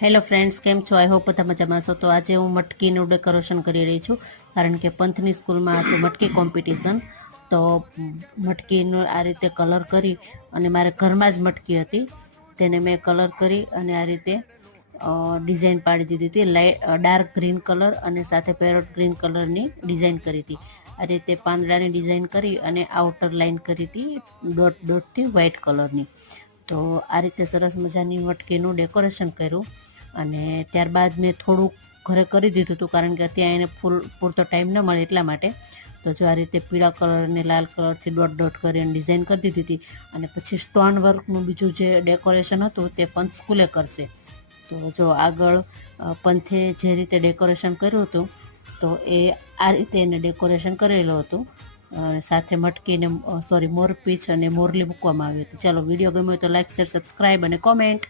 Hello friends, કેમ છો? I hope બધા મજામાં છો. તો આજે હું મટકીનું ડેકોરેશન કરી રહી છું, કારણ કે પંથની સ્કૂલમાં હતું મટકી કોમ્પિટિશન. તો મટકીનો આ રીતે કલર કરી, અને મારે ઘરમાં જ મટકી હતી, તેને મેં કલર કરી અને આ રીતે ડિઝાઇન પાડી દીધી હતી. ડાર્ક ગ્રીન કલર અને સાથે પેરોટ ગ્રીન કલરની ડિઝાઇન કરી હતી. આ રીતે પાંદડાની ડિઝાઇન કરી અને આઉટર લાઇન કરી હતી ડોટ ડોટથી વ્હાઇટ કલરની. તો આ રીતે સરસ મજાની મટકીનું ડેકોરેશન કર્યું. અને ત્યારબાદ મેં થોડુંક ઘરે કરી દીધું હતું, કારણ કે ત્યાં એને પૂરતો ટાઈમ ન મળે એટલા માટે. તો જો આ રીતે પીળા કલર અને લાલ કલરથી ડોટ ડોટ કરીને ડિઝાઇન કરી દીધી હતી. અને પછી સ્ટોન વર્કનું બીજું જે ડેકોરેશન હતું તે પંથ સ્કૂલે કરશે. તો જો આગળ પંથે જે રીતે ડેકોરેશન કર્યું હતું, તો એ આ રીતે એને ડેકોરેશન કરેલું હતું. સાથે મટકીને મોરપીંછ અને મોરલી મૂકવામાં આવી હતી. ચાલો, વિડીયો ગમ્યો તો લાઈક, શેર, સબસ્ક્રાઈબ અને કોમેન્ટ.